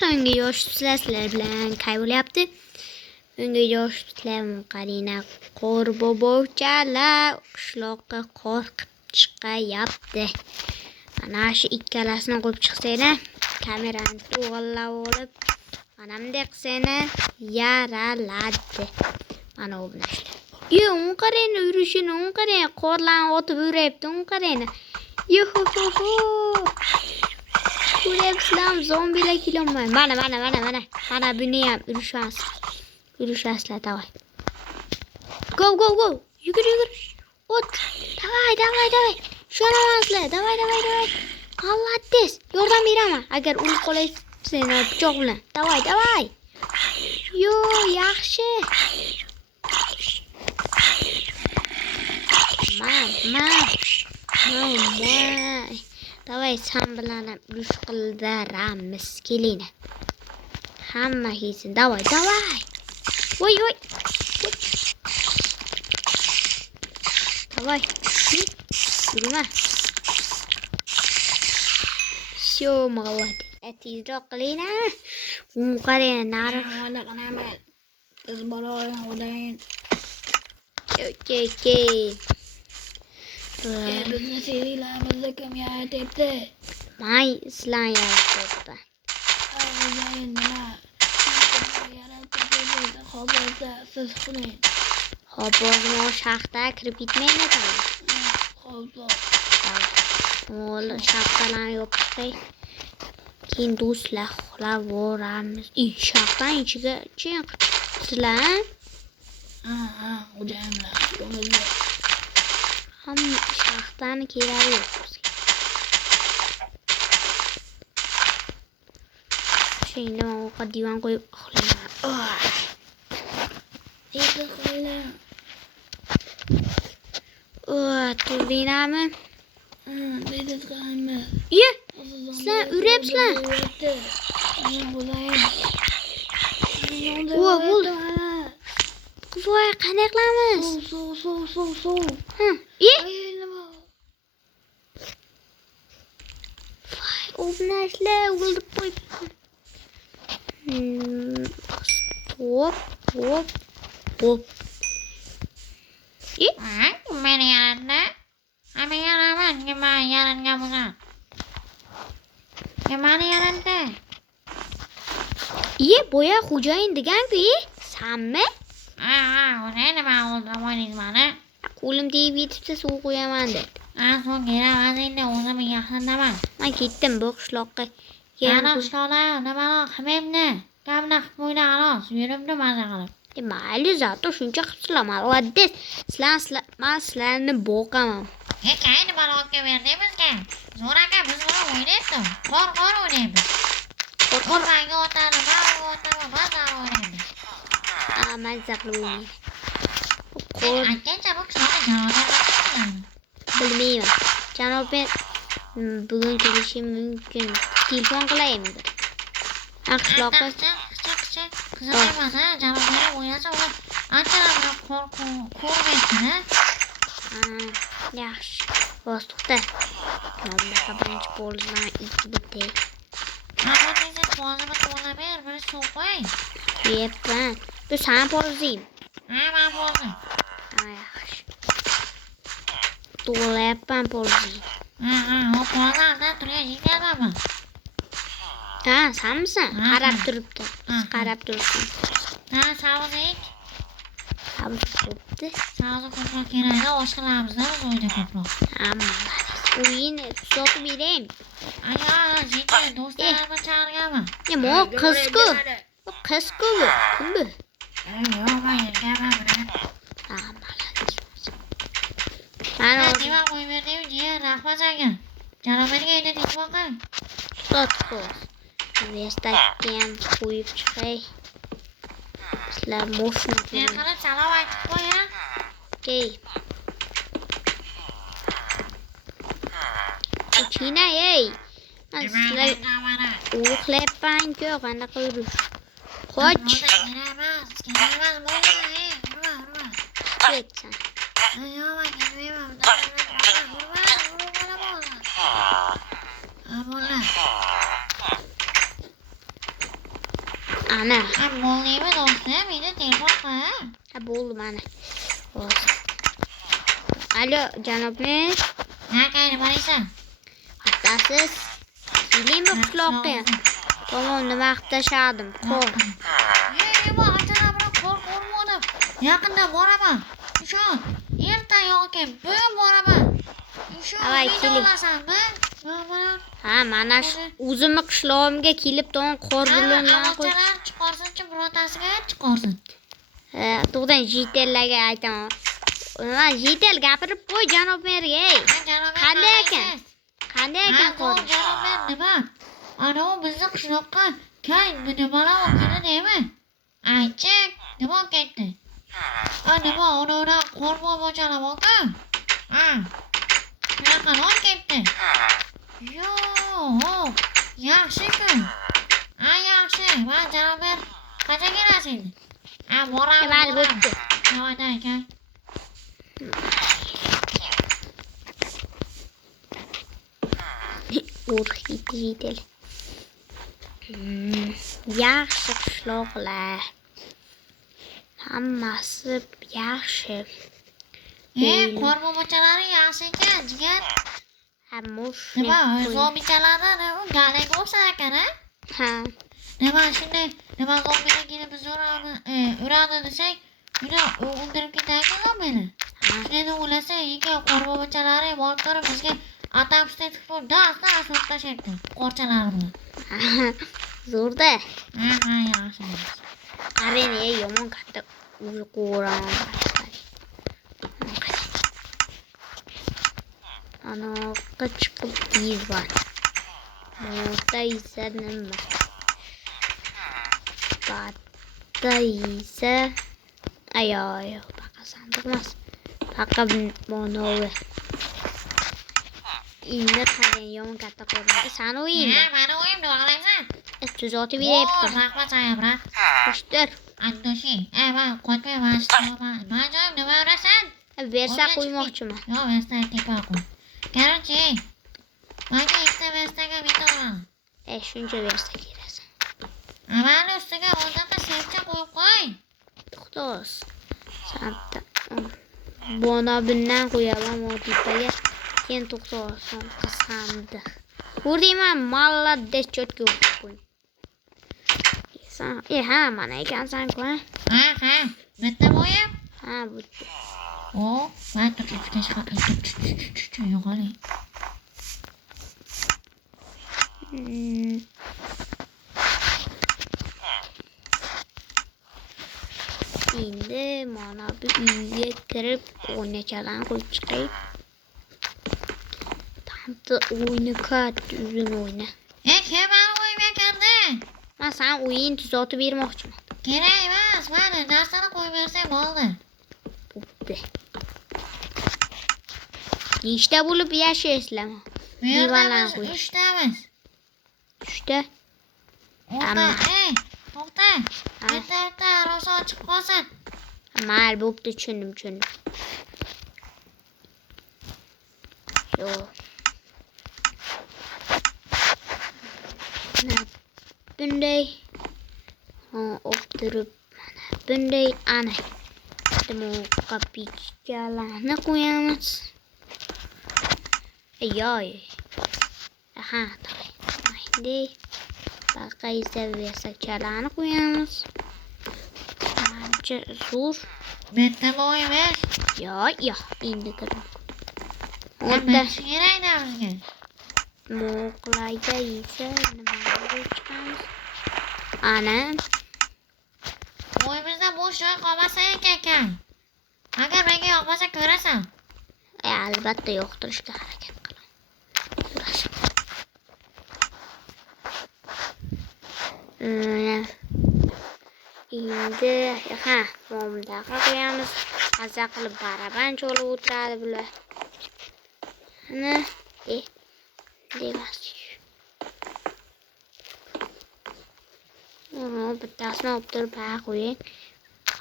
so'nggi yosh sizlar bilan kay bo'lyapti. Bugungi yosh sizlar qarina qo'rbobochalar qishloqqa qo'rqib chiqayapti. Ana shu ikkalasini qo'yib chiqsaylar, kamerani to'g'rilab olib, anamdek seni yaraladi. Mana bu narsa. Yo, un qarang yurishini, un qarang, qorlarni otib yuribdi, un qarang. Yuhu. Ular zombilar kelolmaydi. Mana. Mana buni ham urishasizlar, davay. Go. Yugur. Ot. Davay. Shonamasizlar. Davay. Allah tez. Yordam beraman. Agar o'lib qolasizlar pichoq bilan. Davay. Yo, yaxshi. Mamay. Davay sen bilan urush qildiramiz. Kelinglar. Hamma yesin. Davay. Voy. Davay. Yurma. Всё, молодец. Tezroq qilinglar. Qarang, nari. Qanaqa qiz bola o'dayin. Okey. Bizni seriyalarimizni kim yaratibdi? May sizlar yaratibdi. O'dayin nima? Yaratibdi. Hozirda siz qiling. Hop, o'zim shaxta kirib ketmayman tabii. Hozir. Oğlum şapkalarını yapıştır. Keyin do'stlar uxlab boramiz. Shaxtadan ichiga chiqibsizlar. Xo'jayinlar. Hamma shaxtani keragi yo'q. Shunda ovqat divan qo'yib uxlayman. Endi qo'ylar. Turinami? Dedi qilamiz. Ye. Sizlar uryapsizlar. Voy, qanday qilamiz? Suv. Ye. Voy, o'bnashlar o'ldirib qo'yibdi. Hop. Ye. Meni yaratdi. Ama yaraman, gimana yaratgan bunga? Gimana yaratdi? Ye, boya xo'jayin degan-ku, sanmi? Uni nima o'ldirib mani? Qo'lim tegib yetibsa suv qo'yaman dedi. Suv keraman endi, o'zim yaqindaman. Men ketdim bu qishloqqa. Yana qishloqda nimalar qilmayapti? Gapni qilib qo'ydi xolos, yuribdi maza qilib. Mayli, zato shuncha qilibsizlar, молодец. Men sizlarni boqaman. Qayni balog'ga berdi bizga? Zo'r aka, biz buni o'ynayapti. Qor o'ynaymiz. Qo'rqorga o'tadi, baza o'ynaymiz. Mazza qilib o'ynayman. Aytgancha bu qishloqqa janob bilmayman. Janob bugun kelishi mumkin. Telefon qilaymi? Qishloqqa qiziq emas, janoblar o'ynasa ular anchalar qo'rqmaydi. Yaxshi. To'xta. Bunaqa birinchi poldan ikki bitta. Nima polni to'laber, bir suv qo'y. Yepman. Bu sen polzing. Men polni. Yaxshi. To'layapman polzing. Poldan turayapman. Senmisan? Qarab turibdi. Qarab turibdi. Savzik. Savz bo'pti. Savz ko'proq kerakda, oshqalamizda biz o'yda ko'proq. O'yin sotib beraymi? Zita do'stlarni chaqirganman. Nima qiz-ku? Qiz-ku bu. Kim bu? Yo'q, men yurganman bilan. Mana divan qo'yib berdim, jiyan, rahmat senga. Janoberga endi divan qo'y. Tutqoz. Vestakka ham qo'yib chiqay. Sizlar moshina Men qilib salom aytib qo'y, ha? Okey. China, ey. Sizlar uxlayapman-ku, qanaqa yurish? Qoch. Kerakmas, bo'lma. Ketsan. Yo'q, men kelmayman. Ana. Bo'ldingmi do'stim? Meni telefon qil. Ha bo'ldi mana. Alo, janoblar. Ha, qayerda borsan? Hattasiz. Keling bu qishloqqa. Tamam, nima maqtashardim. Qo'l. Bu atana bilan qo'rqmadim. Yaqinda boraman. Ishon. Erta yoki bugun boraman. Ishon. Avay, keling. Olasanmi? Ha, mana shu o'zimni qishlog'imga kelib to'g'on qor bilan qo'y. Chiqarsinchi, birortasiga chiqarsin. To'g'dan jitellarga aytaman. Nima jitel gapirib qo'y janob merga. Qanday ekan? Qanday ekan qor? Janob mer nima? Ana u bizni qishloqqa kay nimalar o'tdi deymi? Aychi, nima ketdi? Nima ora qo'rqma bochalar borku? Ha. Shunaqa non ketdi. Yo'q, yaxshi-ku. Yaxshi. Va janob mer qachon kelasiz? Boraman. Mayli, bo'pti. Navada ekan. Jitel. Yaxshi qishloqlar. Hammasi yaxshi. Qo'rqma bochalari yaxshi ekan, jigar. Hammush. Nima, zombichalari galaga o'xshar ekan, a? Ha. Nima shunday, nima zombilar kelib biz uradi desak, uni o'ldirib ketadi zombini. Shuni o'ylasa, qo'rqma bochalari borib turib bizga atab stetfon das o'tashibdi. Qorchalari bilan. Zo'rda. Ha, yaxshi. Qarang, yomon katta o'zi qo'raman. Ana chiqib yeyman. Mota esa nima? Patta esa ayo, baqa sandiq emas. Baqa monovi. Endi qarang, yomon katta qo'raman. San o'yinmi? Ha, meni o'yimni bog'laysan. Tuzatib beribdi. Rahmat sayabra. Xushdir. Andoshi, men qo'ymayman. Nojoyim nima urasan? Versa qo'ymoqchiman. Yo'q, versa tepa qo'y. Короче, menga ikkita versaga bitta olaman. Shuncha versa kerasan. Mana ustiga o'zida sevcha qo'yib qo'y. Xo'sh. Santa. Bona bundan qo'yaman motipaga. Keyin to'xtasan qisqandi. Ko'rdingmi? Молодец, chotga qo'y. Ha, mana ekansan-ku. Ha, bitta bo'yib. Ha, bitta. Ben yo'qoling. Endi mana bu uyga kirib o'ynachadan qo'yib chiqay. Tamda o'yini uzun o'yna. Kim meni o'yinga kirdi? Men sana o'yin tuzatib bermoqchiman. Kerak emas, mana narsani qo'yib bersang bo'ldi. Bo'pti. Nechta bo'lib yashaysizlar? Divanlar qo'y. 3 tamiz. 3ta. To'xta. Bitta rosa chiqib qolsin. Mayli, bo'pti, tushundim. Yo'q. Bunday o'ptirib mana bunday ana. Bu qapichkalarni qo'yamiz. Yo'y. Aha, endi baqa esa versachalarni qo'yamiz. Ancha zo'r. Bitta bo'yimiz. Yo'q, endi kirim. O'rta kerakda bizga. Mo'qlayga esa nimaga chiqamiz? Ana. Bo'yimizda bo'sh joy qolmasa ekan. Agar menga yoqmasa ko'rasan. Albatta yoqtirishga harakat qilaman. Endi bundaqa qo'yamiz. Maza qilib baraban cholib o'tiradi bular. Ana, demas. Bittasini olib turib qo'ying.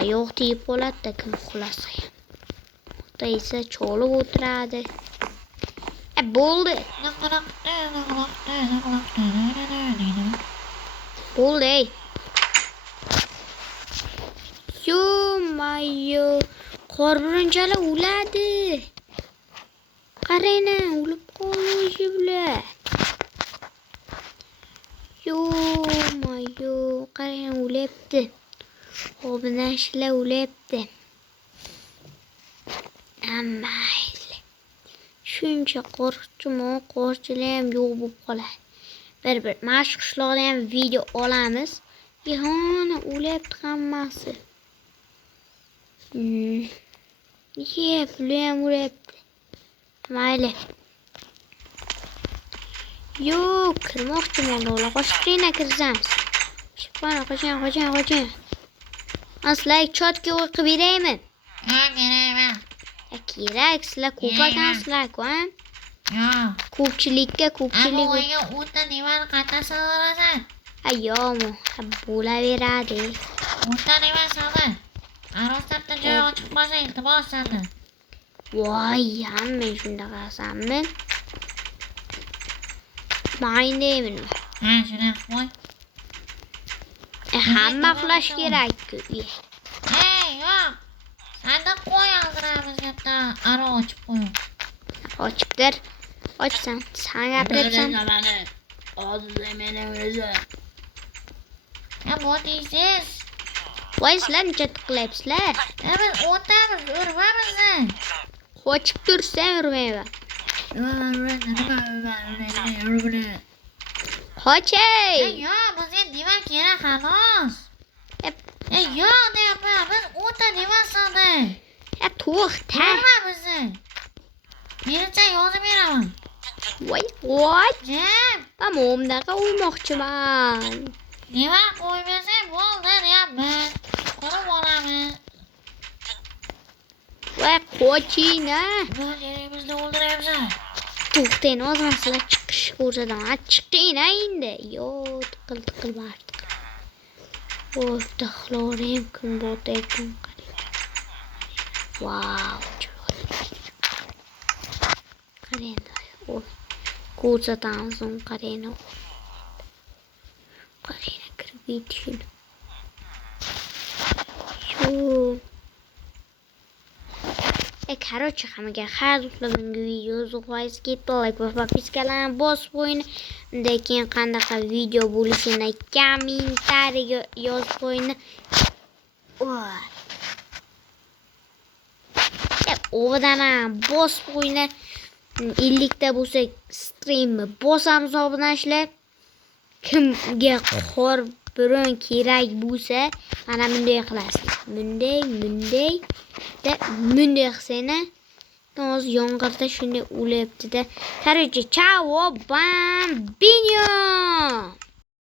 Oyoq tegib qoladi-da, kim uxlasa ham. Ota esa cholib o'tiradi. Bo'ldi. Bo'ldi. Yo-mayo. Qor birinchalar o'ladi. Qaranglar, o'lib qolishi bular. Yo-mayo, qarang o'lyapti. Obunashlar o'lyapti. Mayli. Shuncha qo'rqchimi, qo'rchilar ham yo'q bo'lib qoladi. Bir mashq qishloqda ham video olamiz. Yehona o'lyapti hammasi. Bular ham o'lyapti. Mayli. Yo'q, kirmoqchiman lola. Qo'shqina kirzamiz. Shipana, qo'chan. Aslan chotka o'qib beraymi? Kerakman. Kerak, sizlar ko'p ekansizlar-ku, ha? Yo'q. Ko'pchilikka ko'pchilik. Ammo o'ta nimani qayta so'rasan? Yo'qmi? Bo'laveradi. O'ta nima so'ra? Arosatda joy ochib qolsa iltimos sendan. Voy, hamma shunaqa qilsanmi? Mayli. Ha, shuni qo'y. Hamma uxlash kerak-ku. Hey, yo'q. Sandiq qo'y aldiramiz katta aro ochib qo'y. Ochibdir. Ochsan, sen gapiryapsan. Hozir meni o'zi. What is this? Voy, sizlar necha qilyapsizlar? Biz o'tamiz, urmamiz. Qochib tursan, urmayman. Qochay! Yo'q, bizga divan kerak xolos. Yo'q deyapman, biz o'ta divansada. To'xta. Bizni. Menimcha yozib beraman. Voy. Jam. Momdaqa o'ymoqchiman. Divan qo'ymasang bo'ldi deyapman. Qurib olamiz. Voy, qochingna. Bu yerimizni o'ldiryapsan. To'xtang, hozir sizlar chiqish ko'rsataman. Chiqing endi. Yo, tiqil bor. Voy, daxlorim kim bo'tayapti. Wow. Qarang. Ko'rsatamiz qarang. Qarang, kirib ketishini. Shu. Короче, hammaga har do'stlarimga video yoqsa ketdi, like va podpiskalarni bosib qo'ying. Undan keyin qanaqa video bo'lishini kommentariyaga yozib qo'ying. Obadana bosib qo'ying. 50 ta bo'lsa streamni bosamiz obunachilar. Kimga qor biron kerak bo'lsa, mana bunday qilasiz. Bunday qilsanglar, hozir yomg'irda shunday o'lyapti-da. Короче, ciao, bambino.